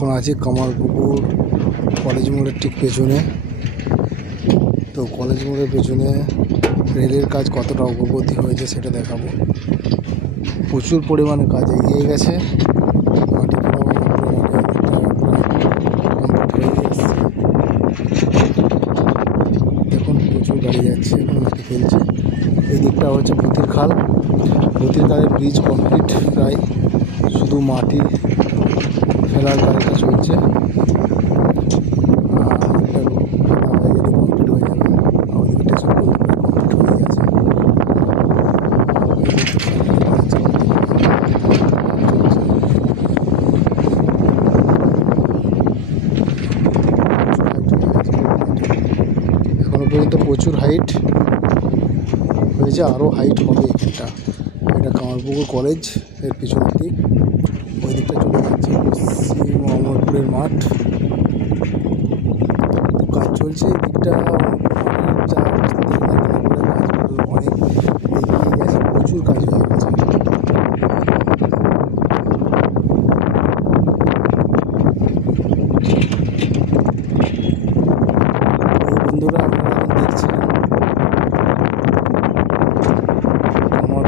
এখন আছি কামারপুকুর কলেজ মোড়ের ঠিক পেছনে। তো কলেজ মোড়ের পেছনে রেলের কাজ কতটা অগ্রগতি হয়েছে সেটা দেখাবো। প্রচুর পরিমাণে কাজ এগিয়ে গেছে। মাটি কমপ্লিট হয়ে এসছে। দেখুন প্রচুর গাড়ি যাচ্ছে, এখন মাটি ফেলছে। এই দিকটা হচ্ছে ভূতির খাল। ভূতির খালের ব্রিজ কমপ্লিট প্রায়, শুধু মাটি ফেলার কাজটা চলছে। কমপ্লিট হয়ে যাবে। আমাদের স্টেশন কমপ্লিট হয়ে গেছে। এখনো পর্যন্ত প্রচুর হাইট হয়েছে, আরও হাইট হবে। এটা কামারপুকুর কলেজ এর পিছনের দিক। ওই দিকটা চলে যাচ্ছে পশ্চিম মোহাম্মদপুরের মাঠ। কাজ চলছে এই দিকটা। যা অবস্থা দেখলাম তারপরে কাজগুলো অনেক এগিয়ে গেছে, প্রচুর কাজ হয়ে গেছে। এই বন্ধুরা আপনারা এখন দেখছেন আমার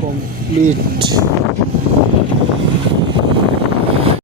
কমপ্লিট।